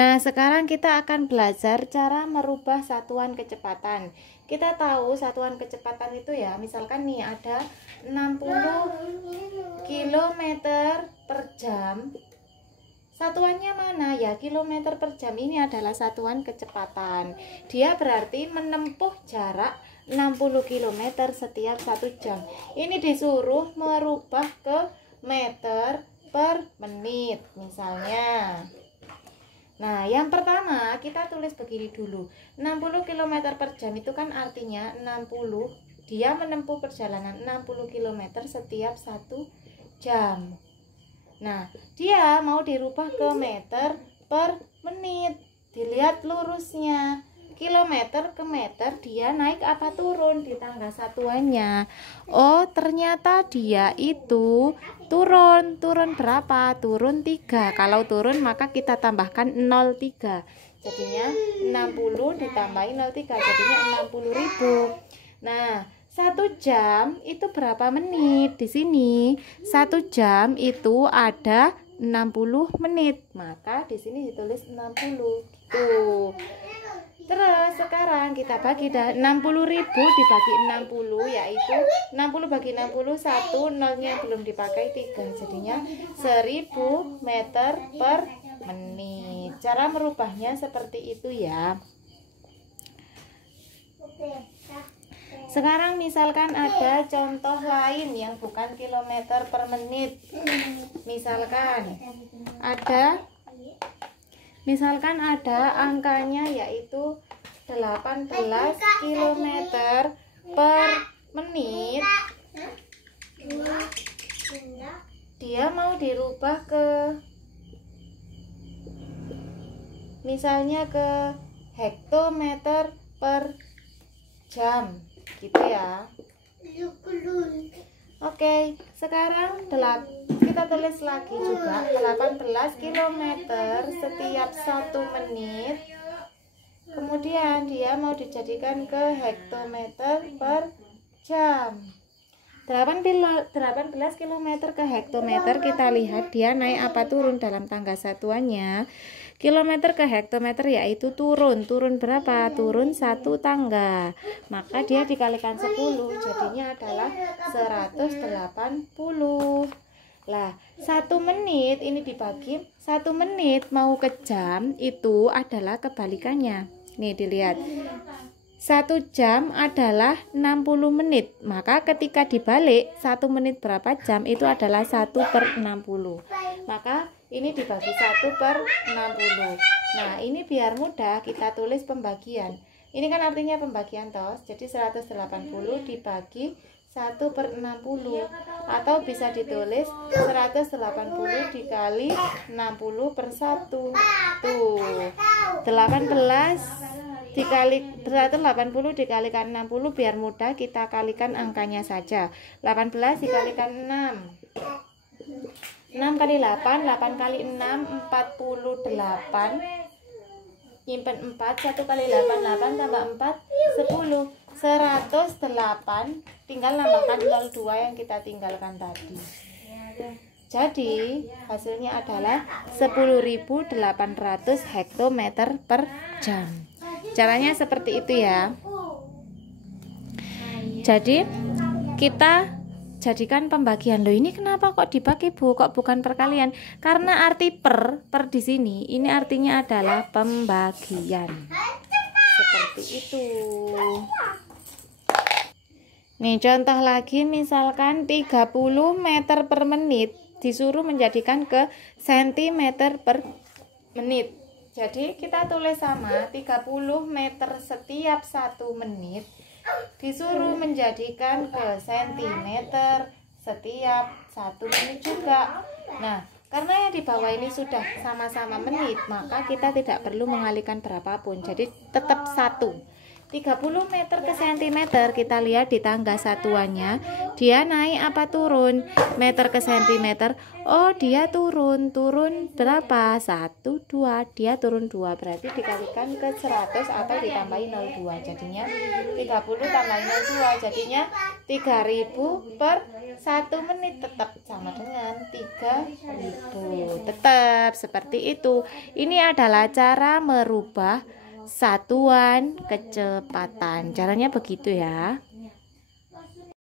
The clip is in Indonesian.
Nah, sekarang kita akan belajar cara merubah satuan kecepatan. Kita tahu satuan kecepatan itu ya, misalkan nih ada 60 km per jam. Satuannya mana ya? Kilometer per jam ini adalah satuan kecepatan. Dia berarti menempuh jarak 60 km setiap 1 jam. Ini disuruh merubah ke meter per menit misalnya. Nah, yang pertama kita tulis begini dulu. 60 km per jam itu kan artinya 60. Dia menempuh perjalanan 60 km setiap 1 jam. Nah, dia mau dirubah ke meter per menit. Dilihat lurusnya. Kilometer ke meter dia naik apa turun di tangga satuannya. Oh, ternyata dia itu turun. Turun berapa? Turun 3. Kalau turun maka kita tambahkan 0,3. Jadinya 60 ditambahin 0,3 jadinya 60.000. Nah, 1 jam itu berapa menit? Di sini 1 jam itu ada 60 menit. Maka di sini ditulis 60 gitu. Terus sekarang kita bagi 60.000 dibagi 60 yaitu 60 bagi 60 1, nolnya belum dipakai 3. Jadinya 1000 meter per menit. Cara merubahnya seperti itu ya. Sekarang misalkan ada contoh lain yang bukan kilometer per menit. Misalkan ada angkanya yaitu 18 km per menit. Dia mau dirubah ke misalnya ke hektometer per jam gitu ya. Oke, sekarang kita tulis lagi juga 18 km setiap 1 menit. Kemudian dia mau dijadikan ke hektometer per jam. 18 km ke hektometer, kita lihat dia naik apa turun dalam tangga satuannya. Kilometer ke hektometer yaitu turun. Turun berapa? Turun 1 tangga. Maka dia dikalikan 10 jadinya adalah 180. Lah, 1 menit ini dibagi 1 menit mau ke jam itu adalah kebalikannya. Nih dilihat. 1 jam adalah 60 menit. Maka ketika dibalik 1 menit berapa jam itu adalah 1/60. Maka ini dibagi 1/60. Nah, ini biar mudah kita tulis pembagian. Ini kan artinya pembagian toh. Jadi 180 dibagi 1/60 atau bisa ditulis 180 dikali 60/1. Tuh. 180 dikalikan 60 biar mudah kita kalikan angkanya saja. 18 dikalikan 6. 6 kali 8, 8 kali 6, 48. Nyimpen 4, 1 kali 8, 8 tambah 4, 10. 108, tinggal nambahkan 02 yang kita tinggalkan tadi. Jadi hasilnya adalah 10.800 hektometer per jam. Caranya seperti itu ya. Jadi kita jadikan pembagian. Loh, ini kenapa kok dibagi Bu? Kok bukan perkalian? Karena arti per di sini ini artinya adalah pembagian. Seperti itu. Nih contoh lagi, misalkan 30 meter per menit disuruh menjadikan ke sentimeter per menit. Jadi kita tulis sama 30 meter setiap 1 menit disuruh menjadikan ke sentimeter setiap 1 menit juga. Nah, karena yang di bawah ini sudah sama-sama menit, maka kita tidak perlu mengalihkan berapapun. Jadi tetap 1. 30 meter ke sentimeter, kita lihat di tangga satuannya dia naik apa turun? Meter ke sentimeter. Oh, dia turun berapa? 1, 2. Dia turun 2, berarti dikalikan ke 100 atau ditambahin 02. Jadinya 30 tambahin 02 jadinya 3000 per 1 menit tetap sama dengan 3000. Tetap seperti itu. Ini adalah cara merubah satuan kecepatan. Caranya begitu ya.